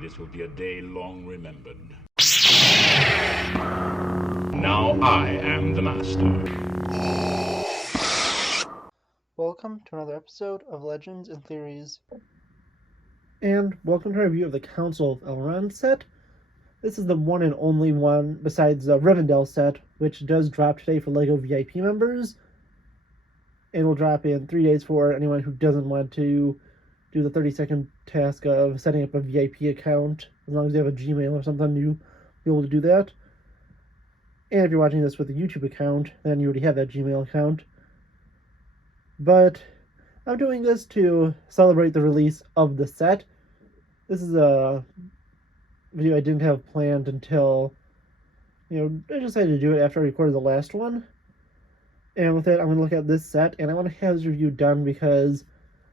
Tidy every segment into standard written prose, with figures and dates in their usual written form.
This will be a day long remembered. Now I am the master. Welcome to another episode of Legends and Theories. And welcome to our review of the Council of Elrond set. This is the one and only one besides the Rivendell set, which does drop today for LEGO VIP members. It will drop in 3 days for anyone who doesn't want to do the 30-second task of setting up a VIP account. As long as you have a Gmail or something, you'll be able to do that. And if you're watching this with a YouTube account, then you already have that Gmail account. But I'm doing this to celebrate the release of the set. This is a video I didn't have planned until, I decided to do it after I recorded the last one. And with it, I'm going to look at this set, and I want to have this review done because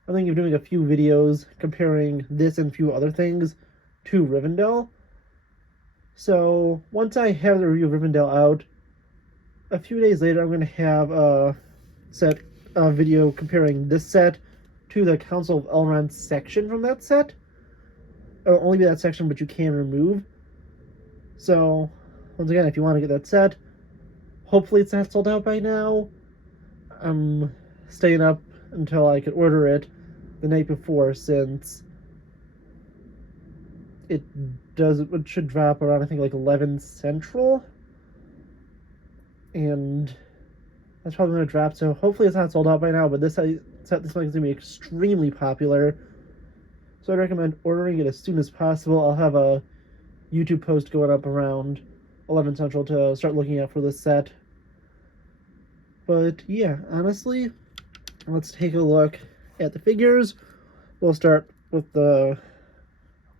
I'm thinking of doing a few videos comparing this and a few other things to Rivendell. So once I have the review of Rivendell out, a few days later I'm going to have a video comparing this set to the Council of Elrond section from that set. It'll only be that section, but you can remove. So, once again, if you want to get that set, hopefully it's not sold out by now. I'm staying up until I could order it the night before, since it should drop around, I think, like 11 Central. And that's probably going to drop, so hopefully it's not sold out by now, but this set is going to be extremely popular. So I recommend ordering it as soon as possible. I'll have a YouTube post going up around 11 Central to start looking out for this set. But yeah, honestly, let's take a look at the figures. We'll start with the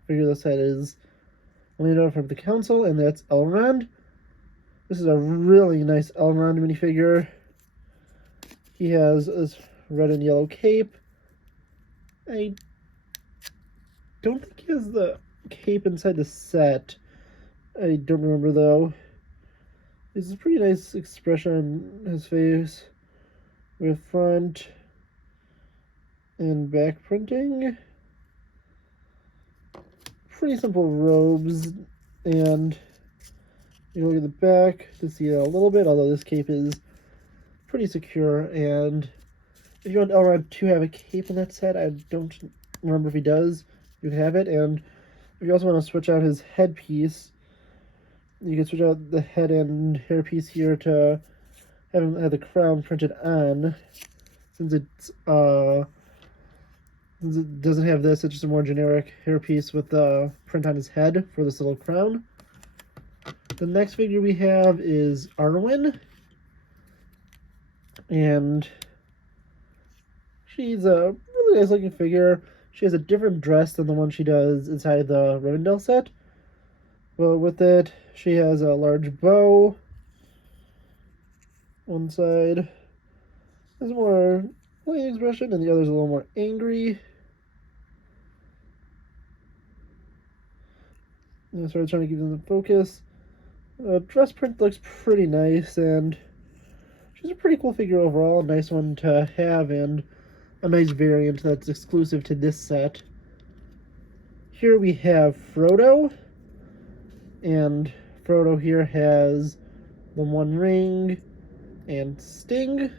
figure this set is Lando from the Council, and that's Elrond. This is a really nice Elrond minifigure. He has this red and yellow cape. I don't think he has the cape inside the set. I don't remember, though. It's a pretty nice expression on his face, with front and back printing. Pretty simple robes, and you look at the back to see it a little bit, although this cape is pretty secure. And if you want Elrond to have a cape in that set, I don't remember if he does, you can have it. And if you also want to switch out his headpiece, you can switch out the head and hairpiece here to have him have the crown printed on. Since it doesn't have this, it's just a more generic hairpiece with the print on his head for this little crown. The next figure we have is Arwen, and she's a really nice looking figure. She has a different dress than the one she does inside the Rivendell set, but with it, she has a large bow. One side has a more plain expression, and the other is a little more angry. I started trying to keep them in focus. Dress print looks pretty nice, and she's a pretty cool figure overall. A nice one to have, and a nice variant that's exclusive to this set. Here we have Frodo, and Frodo here has the One Ring and Sting,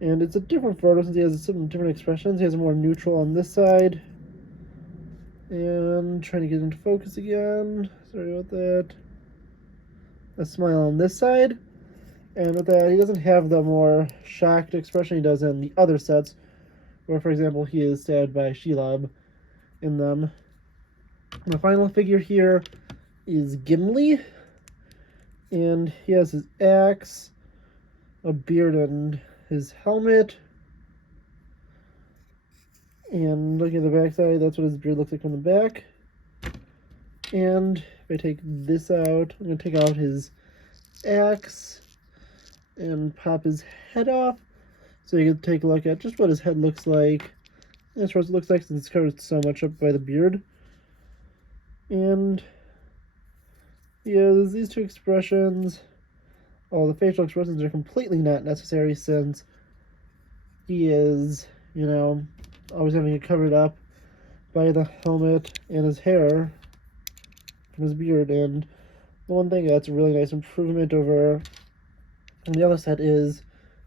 and it's a different Frodo since he has some different expressions. He has a more neutral on this side, and trying to get into focus again. Sorry about that. A smile on this side, and with that, he doesn't have the more shocked expression he does in the other sets, where, for example, he is stabbed by Shelob in them. And the final figure here is Gimli, and he has his axe, a beard, and his helmet. And looking at the back side, that's what his beard looks like from the back. And if I take this out, I'm going to take out his axe and pop his head off, so you can take a look at just what his head looks like. That's what it looks like since it's covered so much up by the beard. And he has these two expressions. All the facial expressions are completely not necessary since he is, always having it covered up. by the helmet and his hair from his beard. And the one thing that's a really nice improvement over on the other set is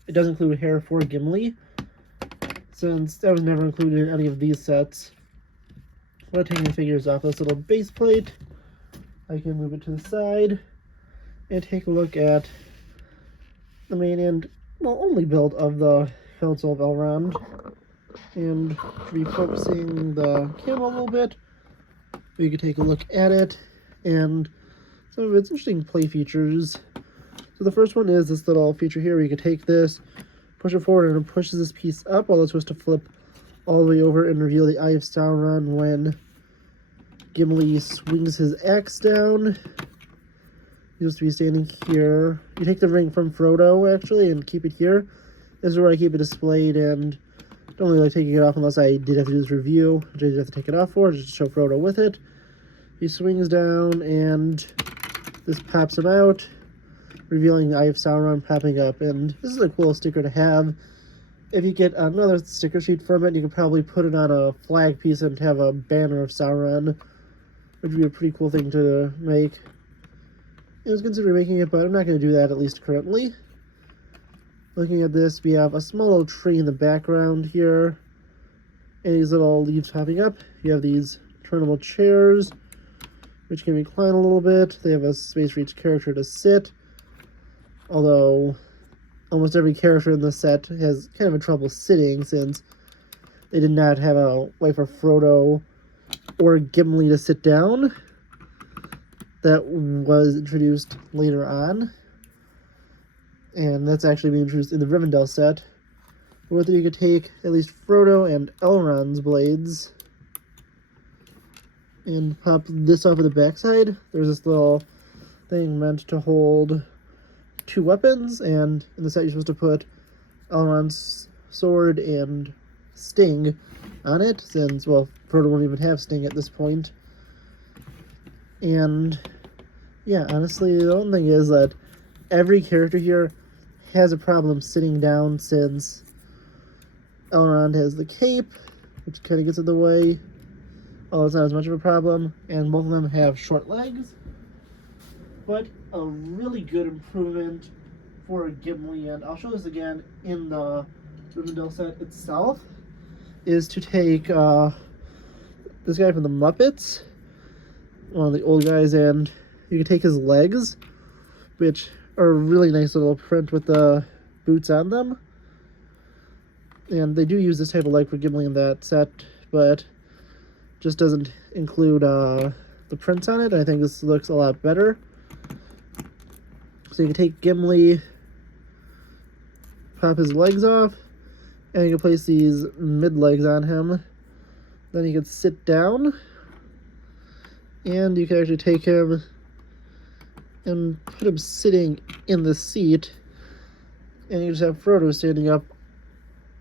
it does include hair for Gimli, since that was never included in any of these sets. While taking the figures off this little base plate, I can move it to the side and take a look at the main and, well, only build of the Council of Elrond. And refocusing the camera a little bit, we can take a look at it and some of its interesting play features. So the first one is this little feature here where you can take this, push it forward, and it pushes this piece up while it's supposed to flip all the way over and reveal the Eye of Sauron when Gimli swings his axe down. He used to be standing here. You take the ring from Frodo, actually, and keep it here. This is where I keep it displayed, and don't really like taking it off unless I did have to do this review, which I did have to take it off for, just to show Frodo with it. He swings down, and this pops him out, revealing the Eye of Sauron popping up. And this is a cool sticker to have. If you get another sticker sheet from it, you could probably put it on a flag piece and have a banner of Sauron, which would be a pretty cool thing to make. I was considering making it, but I'm not going to do that, at least currently. Looking at this, we have a small little tree in the background here, and these little leaves popping up. You have these turnable chairs, which can recline a little bit. They have a space for each character to sit, although almost every character in the set has kind of a trouble sitting, since they did not have a way for Frodo or Gimli to sit down. That was introduced later on, and that's actually being introduced in the Rivendell set. But with it, you could take at least Frodo and Elrond's blades and pop this off of the backside. There's this little thing meant to hold two weapons, and in the set you're supposed to put Elrond's sword and Sting on it, since, well, Frodo won't even have Sting at this point. And yeah, honestly, the one thing is that every character here has a problem sitting down, since Elrond has the cape, which kind of gets in the way, although it's not as much of a problem, and both of them have short legs. But a really good improvement for Gimli, and I'll show this again in the Rivendell set itself, is to take this guy from the Muppets, one of the old guys, and you can take his legs, which are a really nice little print with the boots on them. And they do use this type of leg for Gimli in that set, but just doesn't include the prints on it. I think this looks a lot better. So you can take Gimli, pop his legs off, and you can place these mid legs on him. Then you can sit down, and you can actually take him and put him sitting in the seat, and you just have Frodo standing up.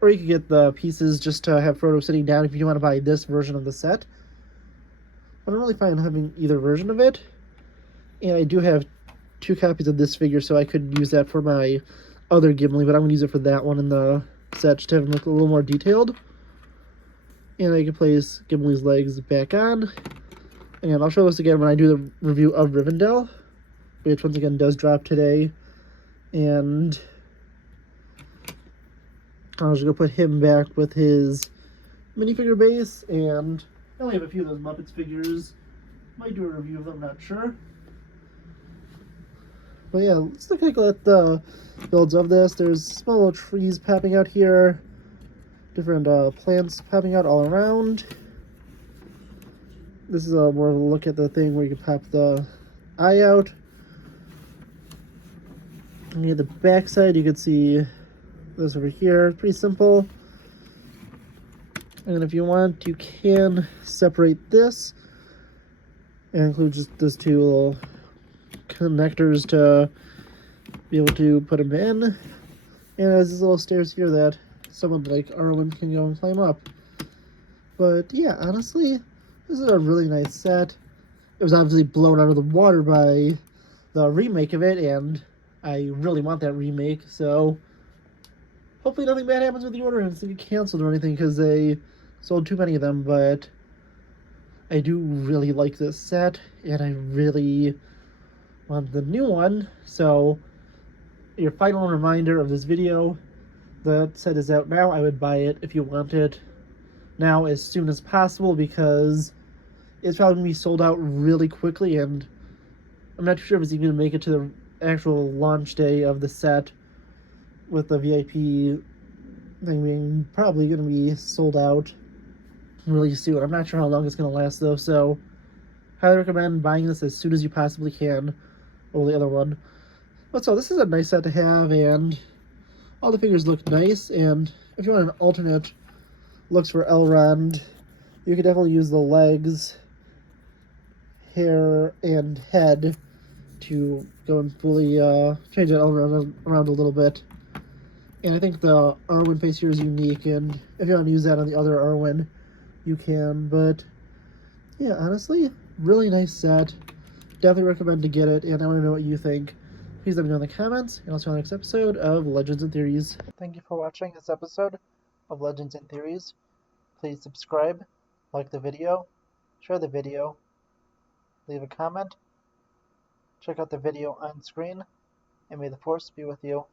Or you could get the pieces just to have Frodo sitting down if you want to buy this version of the set. But I'm really fine having either version of it. And I do have 2 copies of this figure, so I could use that for my other Gimli, but I'm going to use it for that one in the set just to have him look a little more detailed. And I can place Gimli's legs back on. And I'll show this again when I do the review of Rivendell, which once again does drop today. And I'll just go put him back with his minifigure base, and I only have a few of those Muppets figures. Might do a review of them, not sure. But yeah, let's take a look at the builds of this. There's small little trees popping out here, different plants popping out all around. This is more of a look at the thing where you can pop the eye out. And at the back side, you can see this over here. Pretty simple. And if you want, you can separate this and include just those 2 little connectors to be able to put them in. And there's these little stairs here that someone like Arwen can go and climb up. But yeah, honestly, this is a really nice set. It was obviously blown out of the water by the remake of it, and I really want that remake, so hopefully nothing bad happens with the order and it's not get canceled or anything, because they sold too many of them. But I do really like this set, and I really want the new one. So, your final reminder of this video, the set is out now. I would buy it if you want it now as soon as possible, because it's probably going to be sold out really quickly, and I'm not too sure if it's even going to make it to the actual launch day of the set, with the VIP thing being probably going to be sold out really soon. I'm not sure how long it's going to last though, so highly recommend buying this as soon as you possibly can over the other one. But so this is a nice set to have, and all the figures look nice, and if you want an alternate looks for Elrond, you could definitely use the legs, hair, and head to go and fully change that around a little bit. And I think the Arwen face here is unique, and if you want to use that on the other Arwen, you can. But yeah, honestly, really nice set. Definitely recommend to get it, and I want to know what you think. Please let me know in the comments, and I'll see you on the next episode of Legends and Theories. Thank you for watching this episode of Legends and Theories. Please subscribe, like the video, share the video, leave a comment, check out the video on screen, and may the Force be with you.